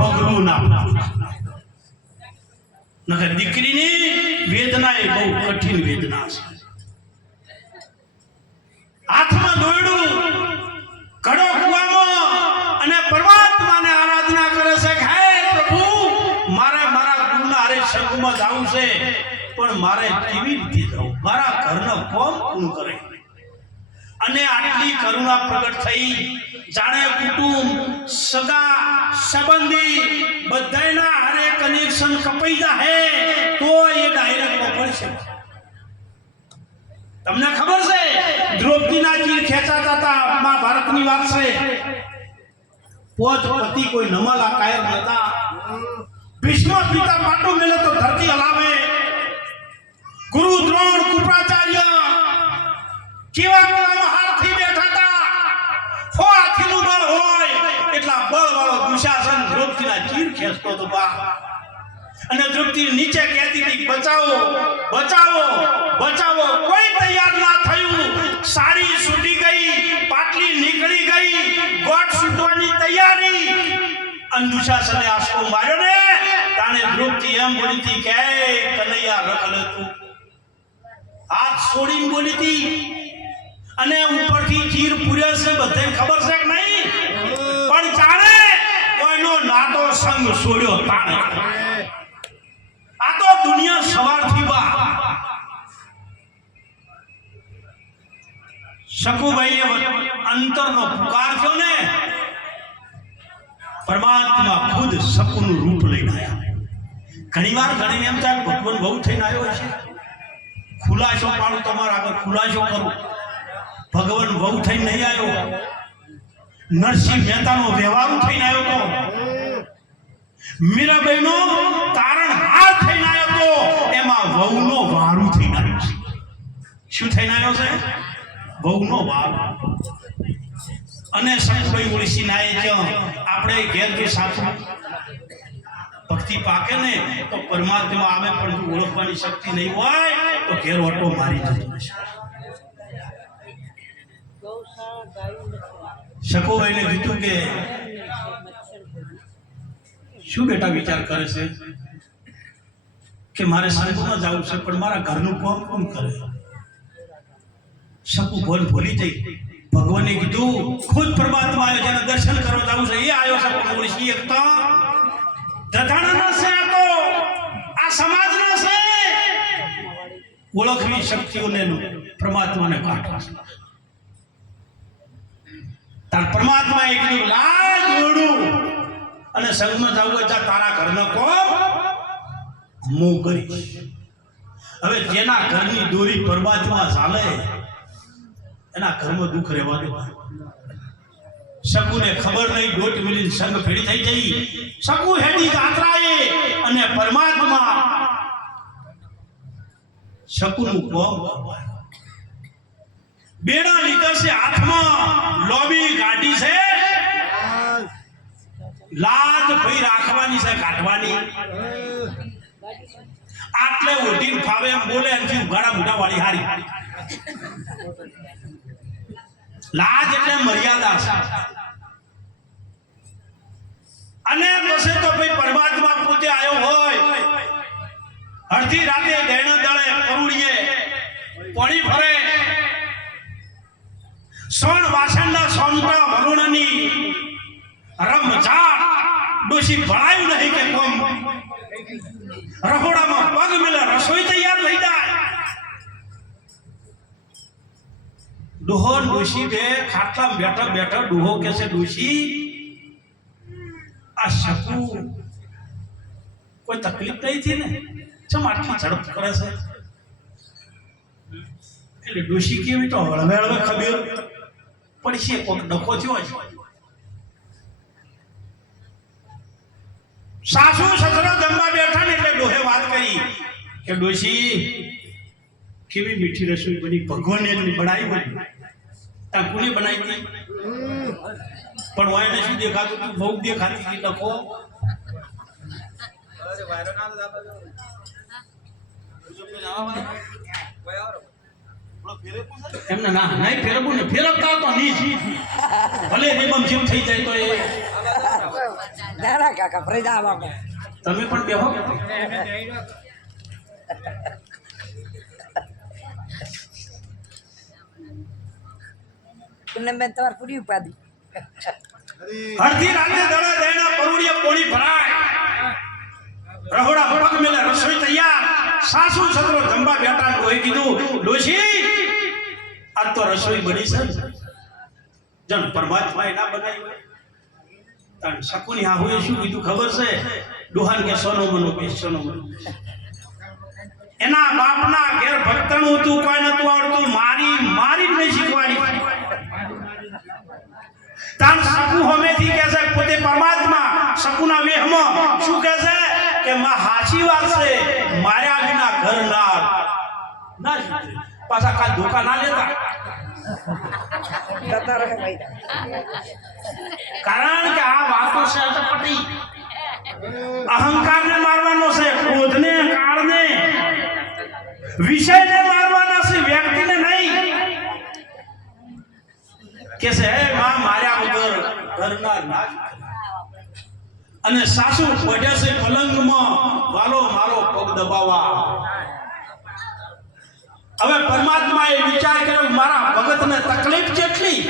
ભોગવું ના નકર દીકરીની વેદના એ બહુ કઠિન વેદના છે. હાથમાં દોરડું ઘડો કુવામાં અને પરમાત્માને આરાધના કરે છે કે હે પ્રભુ મારે મારા ગુરુના હારે સંગમાં જવું છે, પણ મારે કેવી રીતે જવું? મારા ઘરનો કોમ પૂરું કરે. અને આટલી કરુણા પ્રગટ થઈ જાણે કુટુંબ સગા સંબંધી બધાયના હારે કનેક્શન કપાઈ જાહે તો એ ડાયરેક્ટ પડશે. તમને ખબર છે દ્રૌપદીના ચીર ખેંચાતા હતા, મહાભારતની વાત છે. પોત પતિ કોઈ નમલા કાયર નતા. ભીષ્મ પિતા પાટો મેલે તો ધરતી હલાવે. ગુરુ દ્રોણ કૃપાચાર્ય કેવા હારથી બેઠા હતા. હો હાથીનું બળ હોય એટલા બળવાળો દુશાસન દ્રૌપદીના ચીર ખેંચતો હતો બા. અને દ્રૌપદી નીચે કહેતી હતી બચાવો બચાવો બચાવો. કોઈ તૈયાર ના થયું. સાડી છૂટી ગઈ, પાટલી નીકળી ગઈ, ગોટ છૂટવાની તૈયારી. દુશાસને આંસુ માર્યો ને તાણે દ્રૌપદી એમ બોલી હતી કે કનૈયા રખલ તું. હાથ છોડીને બોલી હતી. અને ઉપરથી ચીર પૂર્યો છે, બધાને ખબર છે કે નહીં? પણ જાણે કોઈનો નાતો સંગ છોડ્યો તાણે. આ તો દુનિયા સવારથી બા. શકુભાઈએ અંતરનો પુકાર થયો ને, પરમાત્મા ખુદ શકુનું રૂપ લઈને આવ્યા. ઘણીવાર ઘણીને એમ થાય ભગવાન બહુ થઈને આવ્યો છે. ખુલાસો પાડું તમારા આગળ, ખુલાસો કરું. ભગવાન બહુ થઈને નહીં આવ્યો. નરસિંહ મહેતાનો વ્યવહાર થઈને આવ્યો તો. મીરાબાઈનો તારણ હાર થઈને આવ્યો તો. એમાં વહુનો વારું થઈને આવ્યો છે. શું થઈને આવ્યો છે? વહુનો વાર. અને શકુભાઈ ઓળસી નાય કે આપણે ઘેર કે સાચું ભક્તિ પાકે ને તો પરમાત્મા આવે, પણ જો ઓળખવાની શક્તિ નહીં હોય તો ઘેર ઓટો મારી જતો રહેશે. શકુભાઈને કીધું કે શું બેટા વિચાર કરે છે કે મારે સંતમાં જવું છે, પણ મારા ઘરનું કોમ કોમ કરે? શકુ ભૂલી જઈ. ભગવાને કીધું ખુદ પરમાત્મા આવ્યો, જેને દર્શન કરવા જવું છે એ આવ્યો છે. પણ ઓળખી એકતા દધાણાનો છે, આ તો આ સમાજનો છે. ઓળખવી શક્તિઓને પરમાત્માને કાઢવા છે. તાર પરમાત્માએ કીધું લાજ દોડું અને સંગમાં જવું હોય તારા ઘરનો કોમ હું કરીશ. હવે જેના ઘરની દોરી પરમાત્મા ચાલે એના ઘરમાં દુઃખ રહેવા દે. શકુને ખબર નહીં, દોટ મિલી સંગ ફેરી થઈ ગઈ. શકુ હેડી જાત્રાએ અને પરમાત્મા શકુનું કોમ કરવા. બેડા લીધા છે હાથમાં, લોબી ગાડી છે. લાજ ભાઈ રાખવાની છે, કાઢવાની. આટલે ઓઢીને ફાવે એમ બોલે એમથી ઉઘાડા મોઢા વાળી હારી. લાજ એટલે મર્યાદા છે. અને પછી તો ભાઈ પરમાત્મા પોતે આવ્યો હોય, અડધી રાતે દેણો દળે કરુડીએ પાણી ફરે. સોન વાસણના સોનતા વરુણની રમઝાટ ડોશી ભણાયું નહીં કે કોમ રહોડામાં પગ મેલે રસોઈ તૈયાર થઈ જાય. ડોહો ડોશી બે ખાટલા બેઠા બેઠા ડોહો કે છે ડોશી આ શકુ કોઈ તકલીફ નહીં થી ને, ચમ આટલી ઝડપ કરે છે? એટલે ડોશી કેવી તો હળવે હળવે ખબર પડશે કોઈક ડખો થયો છે. સાસુ સસરો જમવા બેઠા ને એટલે ડોહે વાત કરી કે ડોશી કેવી મીઠી રસોઈ બની, ભગવાને એની બનાવી બની. તા કોને બનાવી હતી? પણ વાયને શું દેખાતું તું? બહુ દેખાતી હતી ડખો. એમને ના નહીં ફેરવવું ને, ફેરવતા તો નહીં. ભલે રેબમ જેમ થઈ જાય તો એ ના કાકા ફરી જા બાપા તમે પણ બેહો તમને મેં તમારે પૂરી ઉપાધી અડધી રાતે દડા દેના પરુડિયા પોણી ભરાય રહોડા પગ મેલે રસોઈ તૈયાર સાસુ સસરો જંબા બેટા કોઈ કીધું ડોશી આ તો રસોઈ બની છે જન પરમાત્માએ ના બનાવી તન શકુની હાહુએ શું કીધું ખબર છે ડોહાન કે સોનો મનો કે સોનો મનો એના બાપના ઘેર ભક્તણું હતું કોઈ નતું આવડતું મારી જ નહીં શીખવાડી તાન શકુ હમેથી કહે છે પોતે પરમાત્મા શકુના વેહમાં શું કહે છે કે માં હાચી વાત છે માર્યા વિના ઘર ના છૂટે પાછા કાલ ધોકા ના લેતા કારણ કે આ વાતો છે અટપટી અહંકારને મારવાનો છે ક્રોધને કાળને વિષયને મારવાના છે વ્યક્તિને નહીં કે છે હે માં માર્યા વગર ઘરના ના અને સાસુ પડ્યા છે પલંગમાં વાલો મારો પગ દબાવવા હવે પરમાત્માએ વિચાર કર્યો મારા ભગતને તકલીફ કેટલી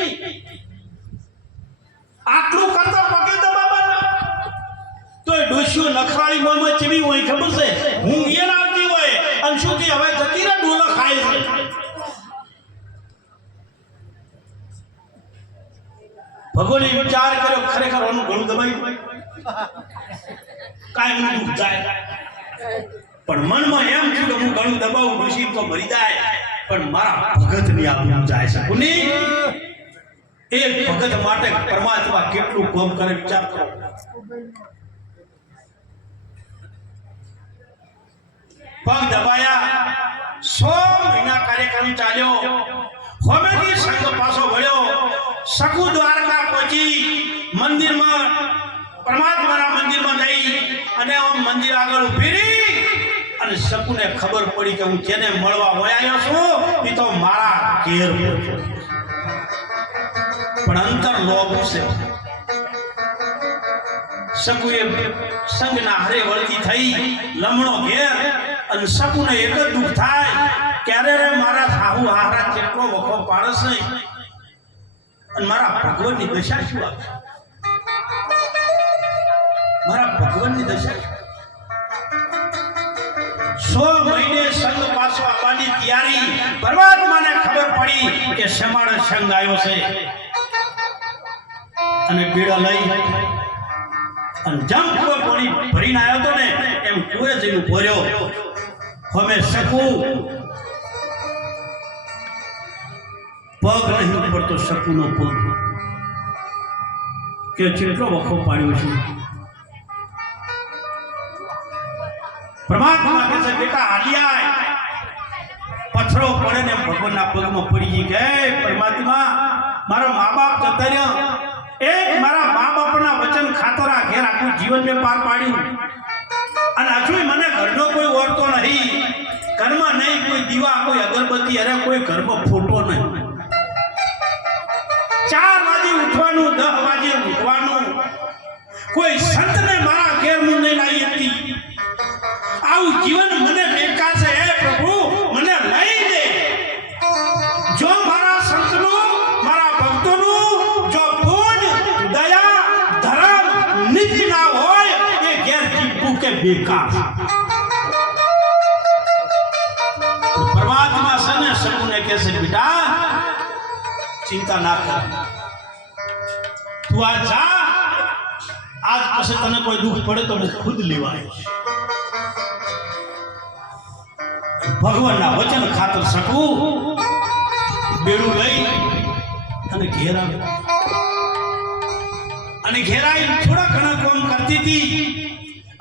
આટલું કરતા પગે દબાવવાના તો એ ડોશીઓ નખરાળી મોમાં ચીવી હોય ખબર છે હું એ નાખતી હોય અને શું કે હવે જતી રે ડોલો ખાય છે ભગવાને વિચાર કર્યો ખરેખર આનું ઘણું દબાયું કાંઈ મને દુઃખ જાય પણ મનમાં એમ થયું કે હું ઘણું દબાવું ડોશી તો મરી જાય પણ મારા ભગતની આબરૂ જાય છે કોની એક ભગત માટે પરમાત્મા કેટલું કામ કરે વિચાર કરો પગ દબાયા 100 મહિના કાર્યક્રમ ચાલ્યો હોમેથી સંઘ પાછો વળ્યો શકુ દ્વારકા પહોંચી મંદિરમાં પરમાત્માના મંદિરમાં જઈ અને મંદિર આગળ ઊભી રહી અને શકુને ખબર પડી કે હું જેને મળવા વળ્યો છું એ તો મારા ઘેર પહોંચ્યો પણ અંતર લોભ છે શકુએ સંગના હરે વળતી થઈ લમણો ઘેર અને શકુને એક જ દુઃખ થાય ક્યારે રે મારા સાહુ હારા કેટલો વખો પાડસ નહીં અને મારા ભગવાનની દશા શું આવશે મારા ભગવાનની દશા 100 મહિને સંઘ પાછો આવવાની તૈયારી પરમાત્માને ખબર પડી કે શમાળ સંઘ આવ્યો છે અને બીડો લઈ અને જમ કુવો પાણી ભરીને આવ્યો તો ને એમ કુએ જઈને ભર્યો હમે શકુ પગ નહીં પડતો શકુનો પગ કે કેટલો વખો પાડ્યો છે પરમાત્મા કહે છે બેટા હાલિયા પથરો પડે ને ભગવાનના પગમાં પડી ગઈ કે પરમાત્મા મારા મા બાપ જતા રહ્યા એક મારા મા બાપના વચન ખાતર આ ઘેર આખું જીવન મેં પાર પાડ્યું અને હજુ મને ઘરનો કોઈ ઓરતો નહીં ઘરમાં નહીં કોઈ દીવા કોઈ અગરબત્તી અરે કોઈ ઘરમાં ફોટો નહીં 4 વાગે ઉઠવાનું 10 વાગે ઉઠવાનું કોઈ સંતને મારા ઘેર હું નહીં લાવી હતી આવું જીવન મને બેકાર છે હે પ્રભુ મને લઈ દે જો મારા સંતનું મારા ભક્તોનું જો પુણ્ય દયા ધર્મ નીતિ ના હોય એ ઘેર જીવવું કે બેકાર પરમાત્મા સને શકુને કહે છે બેટા ચિંતા ના કર તું આ જા આજ પછી તને કોઈ દુઃખ પડે તો હું ખુદ લેવા આવીશ ભગવાનના વચન ખાતર શકુ બેડું લઈ અને ઘેર આવ્યો અને ઘેરાઈ થોડા ઘણા કામ કરતી હતી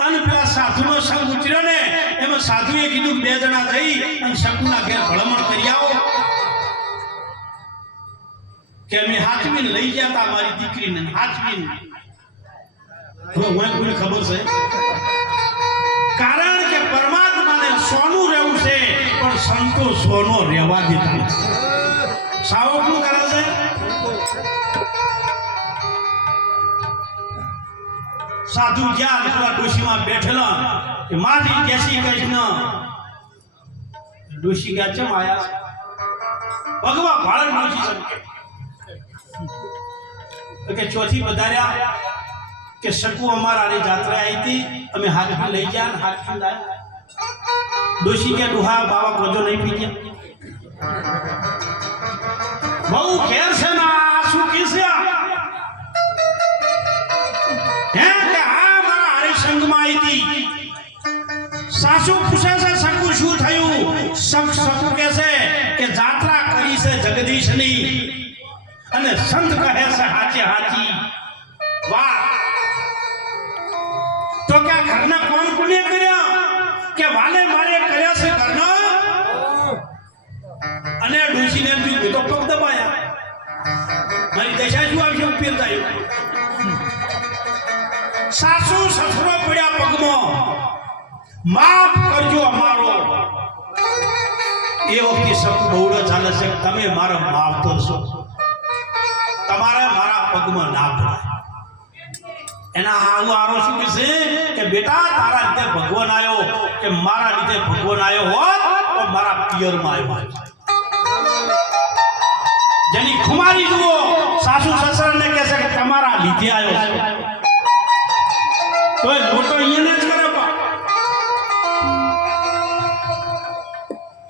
અને પેલા સાધુનો સંગ ઉતર્યો ને એમાં સાધુએ કીધું 2 જણા જઈ અને શકુના ઘેર ભલામણ કરી આવો કે મેં હાચવીને લઈ ગયા હતા મારી દીકરીને હાચવીને કોઈને ખબર છે કારણ કે પરમાત્માને સોનું રહેવું છે પણ સંતો સોનો રહેવા દેતા સાવકનું કરે છે સાધુ જ્યાં પેલા ડોશીમાં બેઠેલા કે માજી કેસી કૃષ્ણ ડોશી ગયા છે આયા ભગવા ભાળ ડોશી સમકે તો કે ચોથી વધાર્યા કે શકુ અમારા આની જાત્રા આવી હતી અમે હાથમાં લઈ ગયા ને હાથમાં લાયા ડોશી કે ડુહા બાવા કોજો નહીં પી ગયા બહુ ખેર છે ના આ શું કીસ્યા હે કે આ મારા હરિસંગમાં આવી હતી સાસુ પૂછે છે શકુ શું થયું શકુ કહે છે કે જાત્રા કરી છે જગદીશની અને સંત કહે છે હાચે હાચી વાહ તો કે ઘરના કોણ પુણ્ય કર્યા કે વાલે મારે કર્યા છે ઘરનો અને ડોશીને એમ થયું તો પગ દબાયા મારી દશા શું આવશે ઉપીર થાય સાસુ સસરો પડ્યા પગમાં માફ કરજો અમારો એ વખતે સબ બહુડો ચાલે છે તમે મારા માફ કરશો તમારે મારા પગમાં ના પડાય એના આવું આરો શું કહેશે કે બેટા તારા લીધે ભગવાન આવ્યો કે મારા લીધે ભગવાન આવ્યો હોત તો મારા પિયરમાં આવ્યો જેની ખુમારી જુઓ સાસુ સસરાને કહે છે કે તમારા લીધે આવ્યો છે તો એ મોટો અહીંયા જ કરે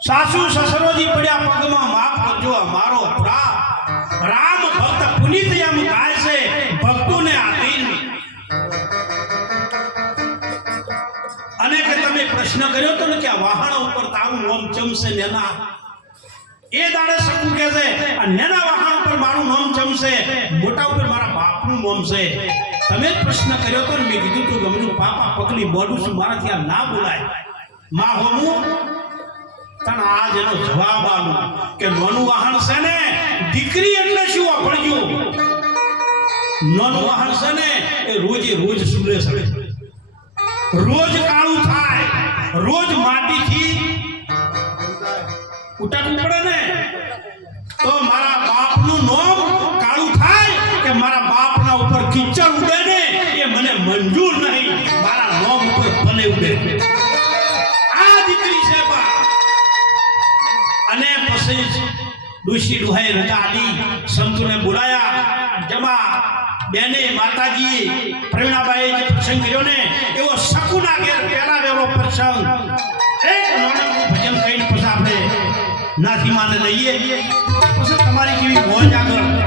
સાસુ સસરોજી પડ્યા પગમાં માફ કરજો અમારો અપરાધ રામ ભક્ત પુનિત એમ ગાય છે ભક્તોને આધીન અને કે તમે પ્રશ્ન કર્યો તો ને કે આ વાહણ ઉપર તારું નામ ચમશે નેના એ દાડે શકુ કહે છે આ નેના વાહણ ઉપર મારું નામ ચમશે મોટા ઉપર મારા બાપનું નામ છે તમે જ પ્રશ્ન કર્યો તો ને મેં કીધું તું ગમનું પાપા પકડી મોડું છું મારાથી આ ના બોલાય માં હોમું તણ આજ એનો જવાબ આલો કે નોનું વાહન છે ને દીકરી એટલે શું પડજો નોનું વાહન છે ને એ રોજે રોજ સુલે સડે રોજ કાળું થાય રોજ માટીથી ઉટકવું પડે ને તો મારા બાપનું નામ કાળું થાય કે મારા બાપના ઉપર કિચડ ઉડે ને એ મને મંજૂર નહીં મારા નામ ઉપર ભલે ઉડે આ દીકરી છે બા અને પછી ડોશી ડુહાઈ રજા આલી સંતોને બોલાયા જમા બેને માતાજી પ્રવીણાબાઈ જે પ્રસંગ કર્યો ને એવો શકુના ઘેર પહેલા વેલો પ્રસંગ એક નાનકડું ભજન કહીને પછી આપણે નાથી માને લઈએ પછી તમારી કેવી મોજ આગળ